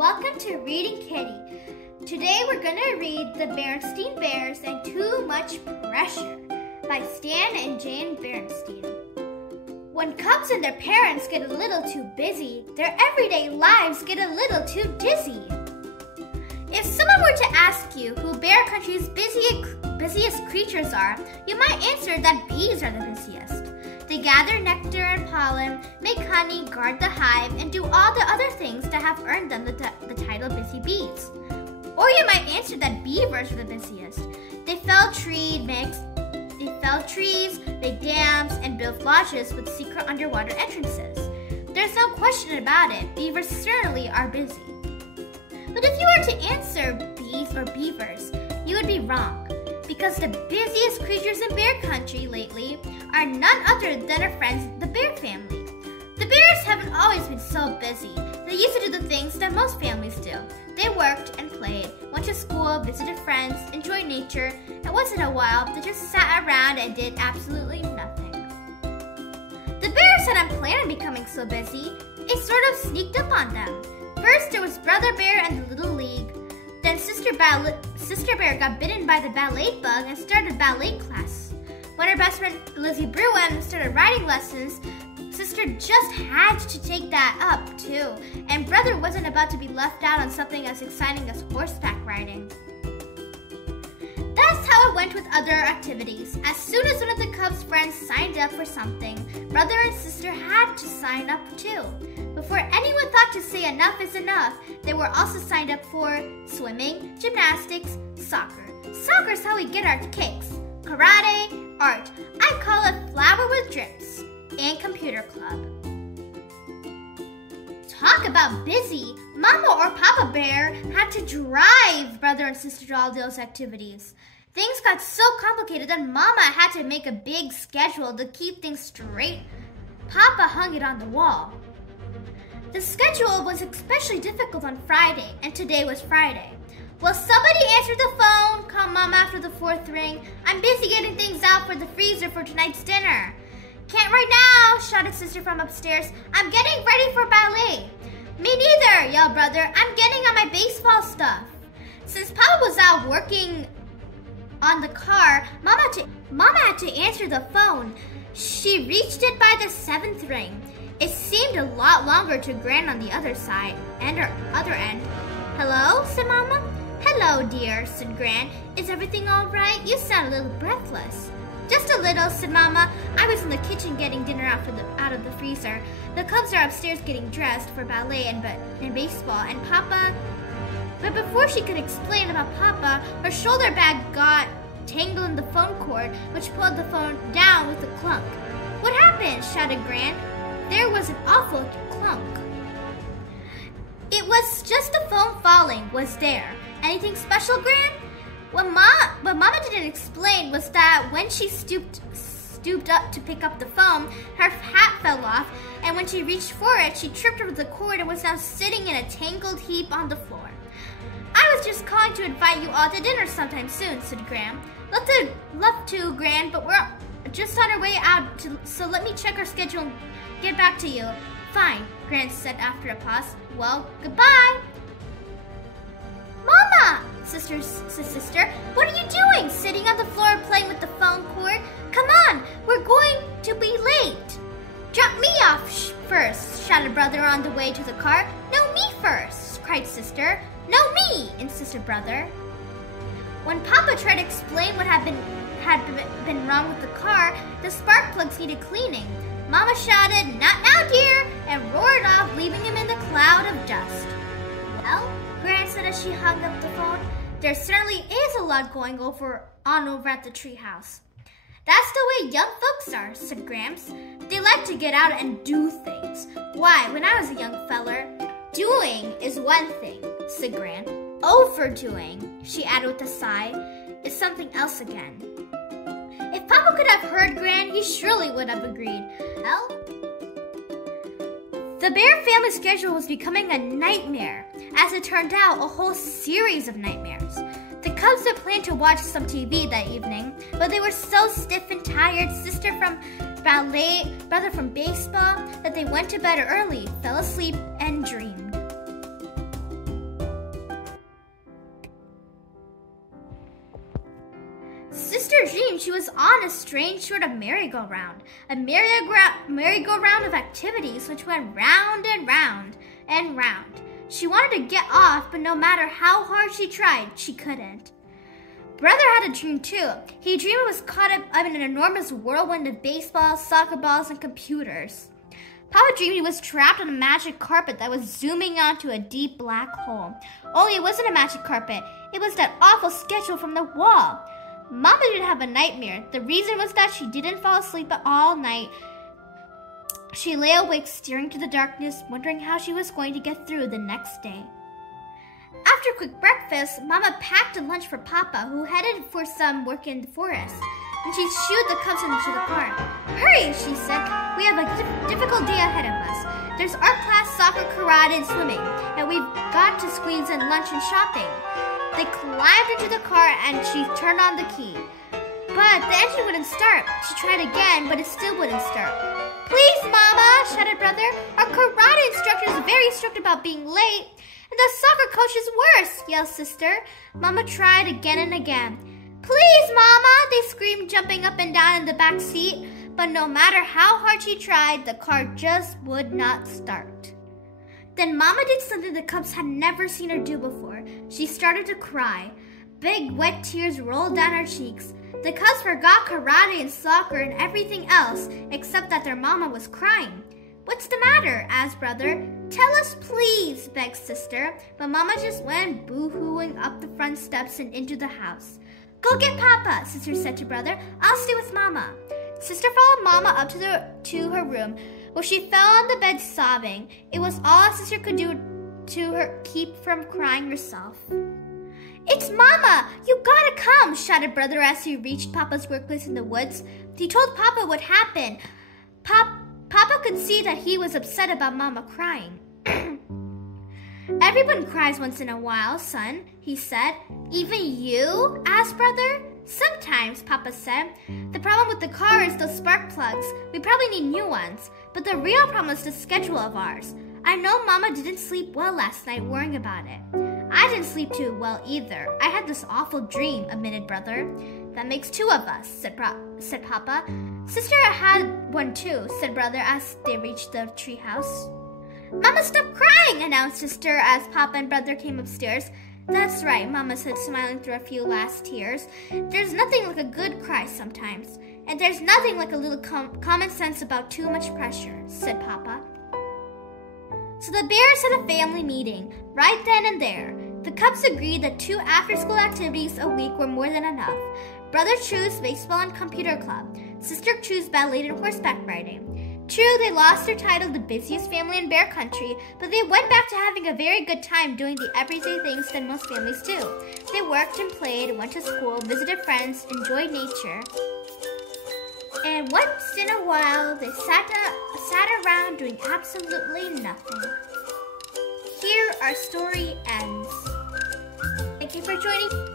Welcome to Reading Kitty. Today we're going to read The Berenstain Bears and Too Much Pressure by Stan and Jane Berenstain. When cubs and their parents get a little too busy, their everyday lives get a little too dizzy. If someone were to ask you who Bear Country's busiest creatures are, you might answer that bees are the busiest. They gather nectar and pollen, make honey, guard the hive, and do all the other things that have earned them the title busy bees. Or you might answer that beavers are the busiest. They fell trees, make dams, and build lodges with secret underwater entrances. There's no question about it, beavers certainly are busy. But if you were to answer bees or beavers, you would be wrong, because the busiest creatures in Bear Country lately are none other than our friends, the bear family. The bears haven't always been so busy. They used to do the things that most families do. They worked and played, went to school, visited friends, enjoyed nature, and once in a while, they just sat around and did absolutely nothing. The bears hadn't planned on becoming so busy. It sort of sneaked up on them. First, there was Brother Bear and the Little League. Then Sister Bear got bitten by the ballet bug and started ballet class. When her best friend Lizzie Bruin started riding lessons, Sister just had to take that up too, and Brother wasn't about to be left out on something as exciting as horseback riding. That's how it went with other activities. As soon as one of the Cubs' friends signed up for something, Brother and Sister had to sign up too. Before anyone thought to say enough is enough, they were also signed up for swimming, gymnastics, soccer. Soccer's how we get our kicks. Karate, art, I call it flower with drips, and computer club. Talk about busy! Mama or Papa Bear had to drive Brother and Sister to all those activities. Things got so complicated that Mama had to make a big schedule to keep things straight. Papa hung it on the wall. The schedule was especially difficult on Friday, and today was Friday. Will somebody answer the phone? Called Mama after the fourth ring. I'm busy getting things out for the freezer for tonight's dinner. Can't right now, shouted Sister from upstairs. I'm getting ready for ballet. Me neither, yelled Brother. I'm getting on my baseball stuff. Since Papa was out working on the car, Mama had to answer the phone. She reached it by the seventh ring. It seemed a lot longer to Gran on the other side and her other end. Hello, said Mama. Hello, dear, said Gran. Is everything all right? You sound a little breathless. Just a little, said Mama. I was in the kitchen getting dinner out of the freezer. The Cubs are upstairs getting dressed for ballet and baseball, and Papa... But before she could explain about Papa, her shoulder bag got tangled in the phone cord, which pulled the phone down with a clunk. What happened? Shouted Gran. There was an awful clunk. It was just the phone falling was there. Anything special, Gran? What Mama didn't explain was that when she stooped up to pick up the phone, her hat fell off, and when she reached for it, she tripped over the cord and was now sitting in a tangled heap on the floor. I was just calling to invite you all to dinner sometime soon, said Gran. Love to, Gran, but we're just on our way out, so let me check our schedule and get back to you. Fine, Gran said after a pause. Well, goodbye. Mama, said Sister, what are you doing? Sitting on the floor playing with the phone cord? Come on, we're going to be late. Drop me off first, shouted Brother on the way to the car. No, me first, cried Sister. No, me, insisted Brother. When Papa tried to explain what had been wrong with the car, the spark plugs needed cleaning. Mama shouted, not now, dear, and roared off, leaving him in the cloud of dust. Well, Gran said as she hung up the phone, there certainly is a lot going over at the treehouse. That's the way young folks are, said Gramps. They like to get out and do things. Why, when I was a young feller, doing is one thing, said Gran. Overdoing, she added with a sigh, is something else again. If Papa could have heard Gran, he surely would have agreed. Well, the Bear family schedule was becoming a nightmare. As it turned out, a whole series of nightmares. The Cubs had planned to watch some TV that evening, but they were so stiff and tired, Sister from ballet, Brother from baseball, that they went to bed early, fell asleep, and dreamed. Sister dreamed she was on a strange sort of merry-go-round. A merry-go-round of activities which went round and round and round. She wanted to get off, but no matter how hard she tried, she couldn't. Brother had a dream too. He dreamed he was caught up in an enormous whirlwind of baseballs, soccer balls, and computers. Papa dreamed he was trapped on a magic carpet that was zooming onto a deep black hole. Only it wasn't a magic carpet. It was that awful schedule from the wall. Mama didn't have a nightmare. The reason was that she didn't fall asleep all night. She lay awake staring into the darkness, wondering how she was going to get through the next day. After a quick breakfast, Mama packed a lunch for Papa, who headed for some work in the forest. And she shooed the cubs into the car. "Hurry," she said. "We have a difficult day ahead of us. There's art class, soccer, karate, and swimming. And we've got to squeeze in lunch and shopping." They climbed into the car and she turned on the key. But the engine wouldn't start. She tried again, but it still wouldn't start. "Please, Mama," shouted Brother. "Our karate instructor is very strict about being late. And the soccer coach is worse," yelled Sister. Mama tried again and again. "Please, Mama," they screamed, jumping up and down in the back seat. But no matter how hard she tried, the car just would not start. Then Mama did something the cubs had never seen her do before. She started to cry. Big wet tears rolled down her cheeks. The cubs forgot karate and soccer and everything else except that their Mama was crying. "What's the matter?" asked Brother. "Tell us, please," begged Sister. But Mama just went boo-hooing up the front steps and into the house. "Go get Papa," Sister said to Brother. "I'll stay with Mama." Sister followed Mama up to her room, where she fell on the bed sobbing. It was all Sister could do to keep from crying herself. "It's Mama! You gotta come!" shouted Brother as he reached Papa's workplace in the woods. He told Papa what happened. Papa could see that he was upset about Mama crying. "Everyone cries once in a while, son," he said. "Even you?" asked Brother. "Sometimes," Papa said. "The problem with the car is those spark plugs. We probably need new ones. But the real problem is the schedule of ours. I know Mama didn't sleep well last night worrying about it." "I didn't sleep too well either. I had this awful dream," admitted Brother. "That makes two of us," said Papa. "Sister had one too," said Brother as they reached the treehouse. "Mama, stop crying," announced Sister as Papa and Brother came upstairs. "That's right," Mama said, smiling through a few last tears. "There's nothing like a good cry sometimes. And there's nothing like a little common sense about too much pressure," said Papa. So the Bears had a family meeting right then and there. The cubs agreed that 2 after-school activities a week were more than enough. Brother chose baseball and computer club. Sister chose ballet and horseback riding. True, they lost their title the busiest family in Bear Country, but they went back to having a very good time doing the everyday things that most families do. They worked and played, went to school, visited friends, enjoyed nature. And once in a while, they sat around doing absolutely nothing. Here our story ends. Thank you for joining.